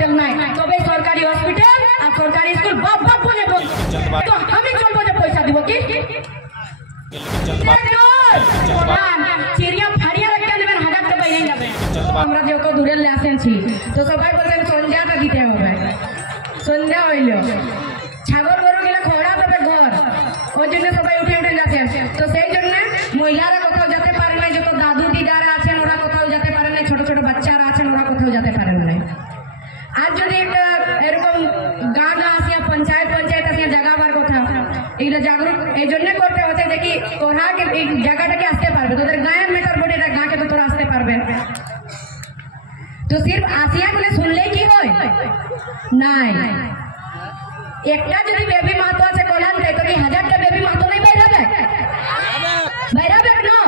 Hospital নাই, তবে সরকারি হসপিটাল আর সরকারি স্কুল বাপ বাপ বলে তো আমি চলবো যে পয়সা দিব কি চিড়িয়া ফাড়িয়া রাখতে দেবেন, 1000 টাকা বাইরে যাবে। আমরা যে ওকে দূরে আসেছি তো সবাই বলবেন সন্ধ্যাটা দিতে হবে। সন্ধ্যা হইল ছাগল গরু গেলে খোড়া দেবে ঘর, ওই জন্য সবাই উঠে উঠে যাচ্ছেন। তো সেই জন্য মহিলারা কোথাও যেতে পারে না, যত দাদু দিদারা আছেন ওরা কোথাও যেতে পারে না, ছোট ছোট বাচ্চারা আছেন ওরা কোথাও যেতে পারেন না। আর যদি একটা এরকম গাঁ গাঁ আসিয়া পঞ্চায়েত আসিয়া জাগাবার কথা, এগুলো জাগরুক এই জন্য করতে হচ্ছে যে কি তোরা এই জায়গাটাকে আসতে পারবে, তোদের গায়ের মেটার বটে, এটা গাঁকে তো তোরা আসতে পারবে। তো সির্ফ আসিয়া বলে শুনলেই কি হয় নাই, একটা যদি বেবি মাহাতো আছে কল্যাণ দেয় তো কি 1000টা বেবি মাহাতো নাই বাইরাবে বাইরাবে না।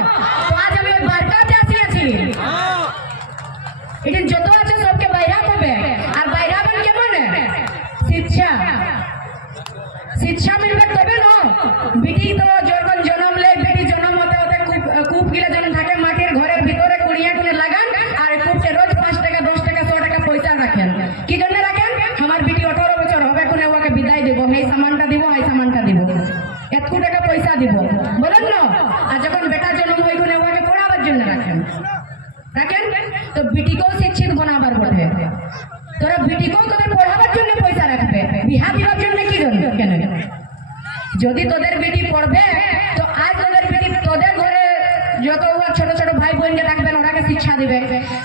তো আজ আমি ওই বারকাতে আসিয়াছি, এটা যত আছে সবকে বাইরা হবে। আর বাইরাবেন কেমন শিক্ষা, শিক্ষা মিলবে তবে না। বেটি তো যখন জন্ম লে, বেটি জন্ম হতে হতে কূপ গিলা যখন থাকে মাটির ঘরের ভিতরে কুড়িয়া করে লাগান, আর কূপে রোজ 5 টাকা 10 টাকা 100 টাকা পয়সা রাখেন। কি জন্য রাখেন? আমার বেটি 18 বছর হবে কোনে ওকে বিদায় দেব, এই সামানটা দিব এই সামানটা দিব, এত টাকা পয়সা দিব বলেন না। আর যখন বেটা জন্ম হয় কোনে ওকে পড়াবার জন্য রাখেন। তো বেটিকেও শিক্ষিত বানাবার বটে, তোরা বেটিকেও তোদের পড়াবার জন্য পয়সা রাখবে, বিহা দিবার জন্য কি জন্য কেন? যদি তোদের বেটি পড়বে তো আজ তোদের বেটি তোদের ঘরে যত ছোট ছোট ভাই বোনকে রাখবেন ওরাকে শিক্ষা দিবে।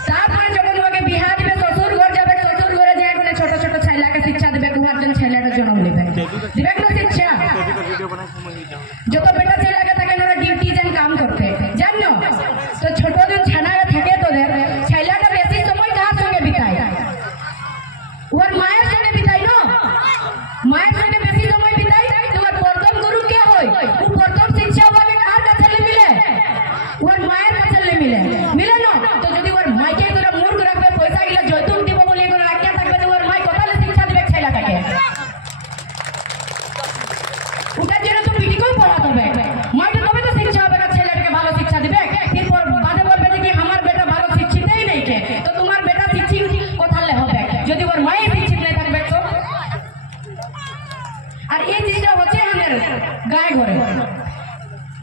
তারপরে যখন ওকে বিহা দিবে শ্বশুর ঘর যাবে, শ্বশুর ঘরে যায় ছোট ছোট ছেলেকে শিক্ষা দিবে, কুহারজন ছেলেটা জন্ম নেবে দিবে না শিক্ষা। যত বেটা ছেলেকে থাকেন ওরা ডিউটি যান কাম করতে জানো, তো ছোট দিন ছানারা থাকে তোদের ছেলেটা বেশি সময় কার সঙ্গে বিতায়? ওর মায়ের সঙ্গে বিতায় না, মায়ের সঙ্গে বেশি সময় বিতায়। তোমার প্রথম গুরু কে হয়? ও প্রথম শিক্ষা ওকে কার কাছে মিলে? ওর মায়ের কাছে মিলে মিলে না। তো যদি ওর মাইকে তোরা মূর্খ রাখবে, পয়সা গিলা যৌতুক দিব বলে কোনো আজ্ঞা থাকবে, তো ওর মাই কোথায় শিক্ষা দিবে ছেলেটাকে? ওটার জন্য তো পিটিকেও পড়াতে হবে, মাইটা তবে তো শিক্ষা হবে না, ছেলেটাকে ভালো শিক্ষা দিবে। এরপর বাদে বলবে যে কি আমার বেটা ভালো শিক্ষিতই নেই কে, তো তোমার বেটা শিক্ষিত কোথালে হবে যদি ওর মাই শিক্ষিত নেই থাকবে? তো আর এই জিনিসটা হচ্ছে আমাদের গায়ে ঘরে।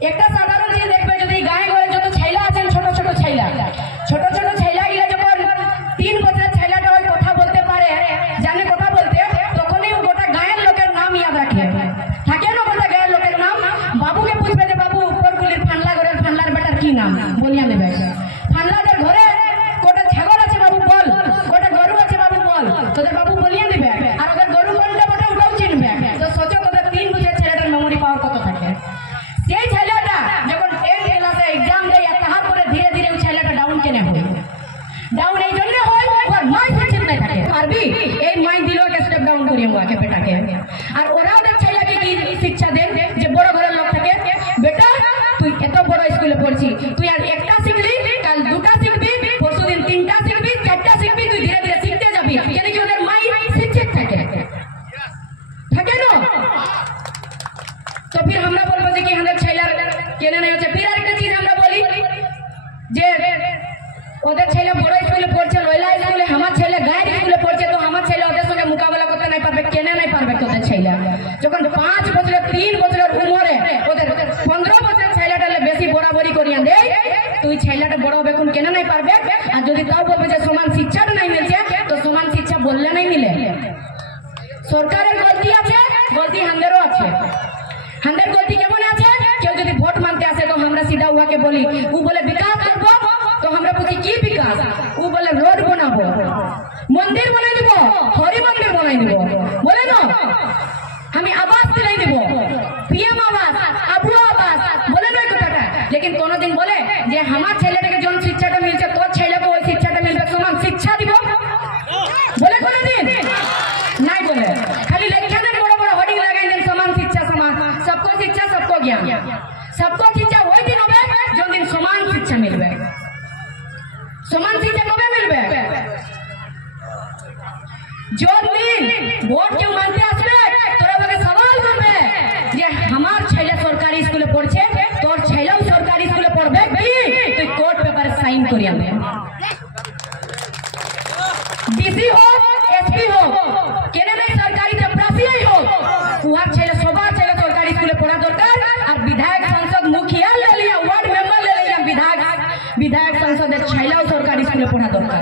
একটা সাধারণ জিনিস দেখবে, যদি গায়ে ঘরে যত ছেলে আছেন ছোট ছোট ছেলে গিলা যখন 3 বছরের ছেলেটা ওই কথা বলতে পারে, জানে কথা বলতে, তখনই গোটা গায়ের লোকের নাম ইয়াদ রাখে। থাকে না গোটা গায়ের লোকের নাম? বাবুকে বুঝবে যে বাবু উপরগুলির ফানলা ঘরের ফানলার বেটার কি নাম বলিয়া নেবে। ফানলাদের ঘরে গোটা ছাগল আছে বাবু বল, গোটা গরু আছে বাবু বল, তোদের বাবু বলিয়া নেবে। আর ওদের গরু কোনটা ওটা ওটাও চিনবে। তো সোচো তোদের 3 বছরের ছেলেটার মেমোরি পাওয়ার কত থাকে। সেই ছেলেটা যখন 10 ক্লাসে এক্সাম দেয় তাহার পরে ধীরে ধীরে ওই ছেলেটা ডাউন কেনে হয়। ডাউন এই জন্য হয় ওর মাই শিক্ষিত নাই থাকে, পারবি এই মাই দিল কে স্টেপ ডাউন করিয়ে ওকে বেটাকে। আর ওরা ওদের ছেলেকে কি শিক্ষা দেন যে বড় ঘরের লোক থেকে, বেটা তুই এত বড় স্কুলে পড়ছি, তুই আর একটা শিখলি, কাল 2টা শিখবি, পরশুদিন 3টা শিখবি, 4টা শিখবি, তুই ধীরে ধীরে শিখতে যাবি। কেন কি ওদের মাই শিক্ষিত থাকে না? তো ফির আমরা বলবো যে কি আমাদের ছেলের কেনে নেই হচ্ছে। ফির আরেকটা চিজ আমরা বলি যে ওদের ছেলে বড় স্কুলে পড়ছে, লয়লা স্কুলে, আমার ছেলে গায়ের স্কুলে পড়ছে, তো আমার ছেলে ওদের সঙ্গে মোকাবেলা করতে নাই পারবে। কেনে নাই পারবে তোদের ছেলে? যখন 5 বছরের 3 বছরের উমরে ওদের 15 বছরের ছেলেটা বেশি বরাবরি করিয়া দেয়, তুই ছেলেটা বড় হবে কোন কেনে নাই পারবে। আর যদি তাও বলবে যে সমান শিক্ষাটা নাই মিলছে, তো সমান শিক্ষা বললে নাই মিলে। সরকারের গলতি আছে, গলতি হান্দেরও আছে। হান্দের গলতি কেমন আছে? কেউ যদি ভোট মানতে আসে তো আমরা সিধা উহাকে বলি, ও বলে বিকাশ করবো, তো আমরা বলছি কি বিকাশ? ও বলে রোড বানাবো, মন্দির বানাই দিব, হরি মন্দির বানাই দিব, বলে না আমি আবাস দিলাই দিব, পিএম আবাস, আবু আবাস, বলে না কথাটা। লেকিন কোনদিন বলে যে আমার ছেলেটাকে যখন শিক্ষাটা মিলছে তোর ছেলেকে ওই শিক্ষাটা মিলবে, সমান শিক্ষা দিব বলে কোনদিন নাই বলে। খালি লেখাদের বড় বড় হোর্ডিং লাগাই দেন সমান শিক্ষা, সমান सबको शिक्षा सबको ज्ञान। सबको शिक्षा वही दिन হবে जो दिन समान शिक्षा मिलবে। समान शिक्षा कब मिलবে? जो दिन ভোট কেউ মানতে আসবে তোরা আমাকে সওয়াল করবে যে আমার ছেলে সরকারি স্কুলে পড়ছে, তোর ছেলেও সরকারি স্কুলে পড়বে কি? তুই কোর্ট পেপারে সাইন করিয়া দে। ডিসি হোক এসপি হোক কেন নাই সরকারি চপরাসিয়াই হোক উহার ছেলে সবার ছেলে সরকারি স্কুলে পড়া দরকার আর বিধায়ক সাংসদ মুখিয়া ले लिया वार्ड मेंबर ले लिया विधायक संसद छैलाও সরকারি স্কুলে পড়া দরকার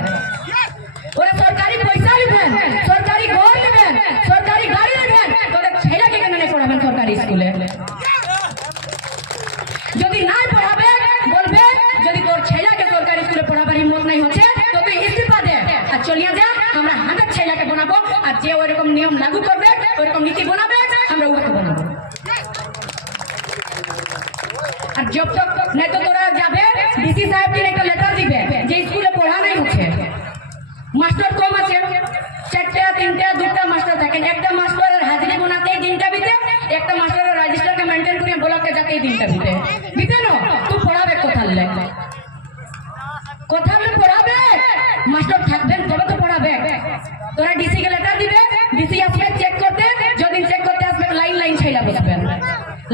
ওরা সরকারি পয়সা নেবেন সরকারি ঘর নেবেন সরকারি গাড়ি নেবেন তোদের ছেলেকে কেন নাই পড়াবেন সরকারি স্কুলে যদি নাই পড়াবে বলবে যদি তোর ছেলেকে সরকারি স্কুলে পড়াবার হিম্মত নাই হচ্ছে তো তুই ইস্তিফা দে আর চলিয়া যা আমরা হাতের ছেলেকে বানাবো আর যে ওইরকম নিয়ম লাগু করবে ওইরকম নীতি বানাবে আমরা ওকে বানাবো আর जब तक नहीं तो তোরা যাবে ডিসি সাহেবকে একটা লেটার দিবে যে স্কুলে পড়া নাই হচ্ছে মাস্টার কম আছে চারটা তিনটা দুটা মাস্টার থাকেন একটা মাস্টারের হাজিরি বানাতে দিনটা বিতে একটা মাস্টারের রেজিস্টারকে মেইনটেইন করে ব্লকে যাতে দিনটা বিতে না তুই পড়াবে কোথালে পড়াবে মাস্টার থাকবেন তবে তো পড়াবে তোরা ডিসি কে লেটার দিবে ডিসি আসবে চেক করতে যদি চেক করতে আসবে লাইন ছেলা বসবেন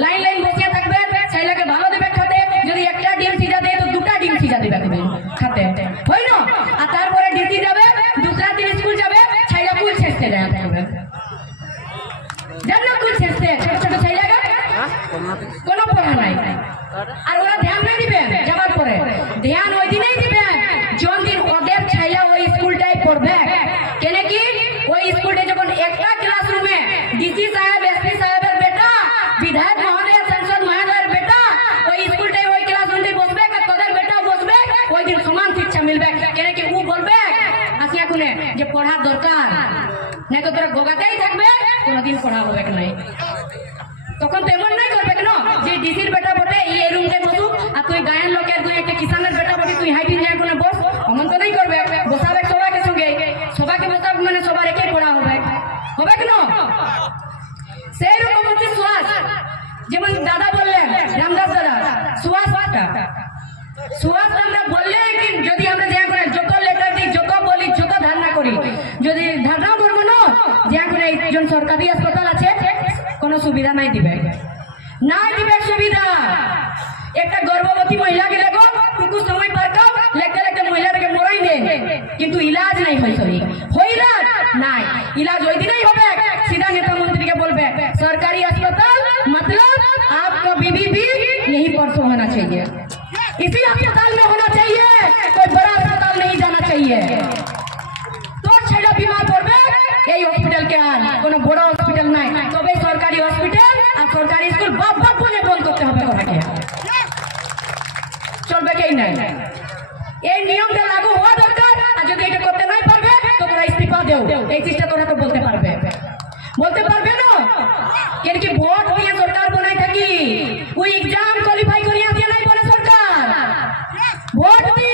লাইন বসিয়ে থাকবে ছেলেকে ভালো দেবে খাতে যদি একটা ডিম সিজা দেয় তো দুটা ডিম সিজা দিবে তুমি খাতে হই না আর তারপরে ডিসি যাবে दूसरा दिन स्कूल যাবে ছেলে কুল ছেড়তে যায় থাকবে জানো কুল ছেড়তে ছোট ছোট ছেলেগা কোনো পড়া নাই আর ওরা ধ্যান নাই দিবে যাবার পরে ধ্যান ওই দিনই দিবে কোন দিন ওদের ছেলে ওই স্কুলটাই পড়বে কেন কি ওই স্কুলে যখন একটা ক্লাসরুমে ডিসি সাহেব এসপি সাহেবের বেটা বিধায়ক মহোদয় সংসদ মহোদয়ের বেটা ওই স্কুলটাই ওই ক্লাসরুমে বসবে তোদের বেটা বসবে ওই দিন সমান শিক্ষা মিলবে কেন কি ও বলবে আসিয়া কোনে যে পড়া দরকার নাই তো তোরা গোগাতেই থাকবে কোনোদিন পড়া হবে নাই তখন তো এমন নাই করবে কেন যে ডিসির বেটা বটে এই রুমে বসু আর তুই গায়ের লোকের তুই একটা কিষানের বেটা বটে তুই হাইটিন যায় কোনে বস অমন তো নাই করবে বসাবে সবাইকে সঙ্গে সবাইকে বসাবে মানে সবার একই পড়া হবে কেন সেই রকম হচ্ছে সুহাস যেমন দাদা বললেন রামদাস দাদা সুহাস আমরা বললে কি যদি আমরা যা করে যত লেটার দিই যত বলি যত ধারণা করি যদি ধারণা করবো না যা করে একজন সরকারি হাসপাতাল আছে কোনো সুবিধা নাই দিবে সুবিধা একটা গর্ভবতী মহিলা কে লেগো টুকু সময় পার কাও লেখতে মহিলাটাকে মরাই দে কিন্তু ইলাজ নাই হইলা নাই इलाज वही दिन ही होगा सीधा नेता मंत्री के बोल सरकारी अस्पताल मतलब आपका बीबी भी यही परसों होना चाहिए इसी अस्पताल में होना चाहिए कोई बड़ा अस्पताल नहीं जाना चाहिए तो छेड़ा बीमार पड़े यही हॉस्पिटल के आन कोनो बड़ा हॉस्पिटल नहीं तबे सरकारी हॉस्पिटल और सरकारी स्कूल बाप बोले बंद करते হবে তোমাকে চলবে কি নাই এই নিয়মটা লাগু হওয়া দরকার আর যদি এটা করতে নাই পারবে তো তোরা ইস্তিফা দাও এই চিজটা তোরা তো বলতে পারবে না কেন কি ভোট দিয়ে সরকার বানাই থাকি ওই एग्जाम কোয়ালিফাই করিয়া দিয়ে নাই বলে সরকার ভোট দি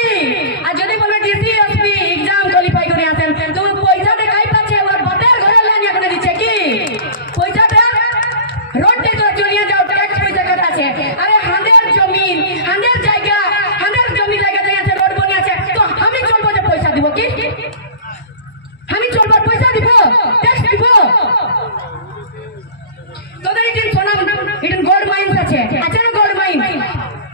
আর যদি বলে ডিসি এসপি एग्जाम কোয়ালিফাই করিয়া আছেন তো পয়সাটা কাই পাচ্ছে ওর বাতের ঘরে লাইয়া করে দিচ্ছে কি পয়সাটা রোডে তো চলিয়ে যাও ট্যাক্স পয়সা কাটা আছে আরে হাঁদের জমিন হাঁদের জায়গা হাঁদের জমি জায়গা আছে রোড বনি আছে তো আমি চলবো যে পয়সা দিব কি আমি চলবার পয়সা দিব ট্যাক্স দিব তোদের ইটিন সোনা ইটিন গোল্ড মাইন্স আছে না গোল্ড মাইন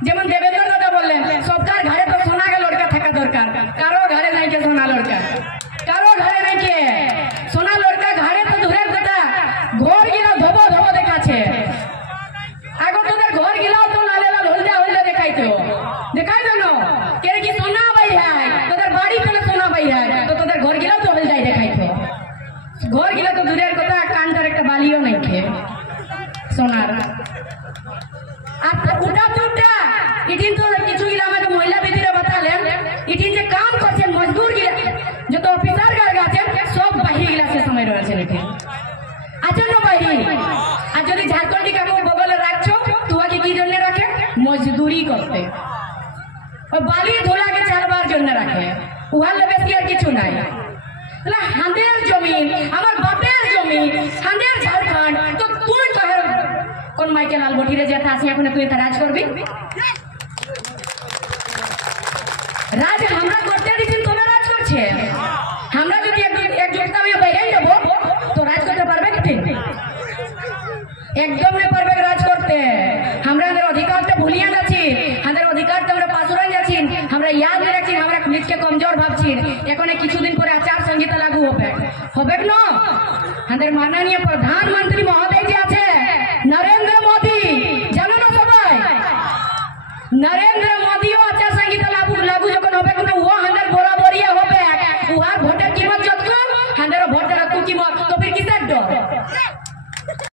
যেমন দেবেন্দ্র দাদা বললেন সরকার ঘরে তো সোনা কে লড়কা থাকা দরকার কারো ঘরে নাই কে সোনা লড়কা কারো ঘরে নাই কে সোনা লড়কা ঘরে তো দূরের কথা ঘর গিলা ধবো দেখাছে আগে তোদের ঘর গিলাও তো লালে লাল হলদা দেখাইতো না কেন কি সোনা ভাই হয় তোদের বাড়ি পেলে সোনা ভাই হয় তো তোদের ঘর গিলাও তো হলদাই দেখাইতো ঘর গিলা তো দূরের কথা কানটার একটা বালিও নাই খেয়ে সোনার আর উটা টুটা ইদিন তো কিছু গিলা আমাকে মহিলা বিধিরে বাতালেন ইদিন যে কাম করছেন মজদুর গিলা যত অফিসার গার্ড আছেন সব বাহির গিলা সে সময় রয়েছে নাকি আছেন না বাহির আর যদি ঝাড়খন্ডি কাকু বগলে রাখছো তোমাকে কি জন্য রাখে মজদুরি করতে ও বালি ধোলাকে চালবার জন্য রাখে উহার বেশি আর কিছু নাই তাহলে হাঁদের জমি আমার বাপের জমি হাঁদের ঝাড়খণ্ড তো তুই কোন মাইকে লাল বটিরে যেতে আসি এখন তুই এটা রাজ করবি রাজ আমরা করতে দিচ্ছি তোরা রাজ করছে আমরা যদি একজোটতা হয়ে বাইরে যাব তো রাজ করতে পারবে কি একদম नहीं পারবে রাজ করতে আমরা আমাদের অধিকারটা ভুলিয়ে যাচ্ছি আমাদের অধিকারটা আমরা পাসুরান যাচ্ছি আমরা ইয়াদ রাখছি আমরা নিজকে কমজোর ভাবছি এখন কিছুদিন পরে আচার সংহিতা লাগু হবে না আমাদের মাননীয় প্রধানমন্ত্রী মহোদয় যে আছে নরেন্দ্র মোদী, জানো না সবাই? নরেন্দ্র মোদীও আছে, সঙ্গীত লাগু লাগু যখন হবে কিন্তু ও আমাদের বরাবরিয়া হবে। উহার ভোটের কিমত যত আমাদের ভোটের কিমত, তো ফির কিসের ডর?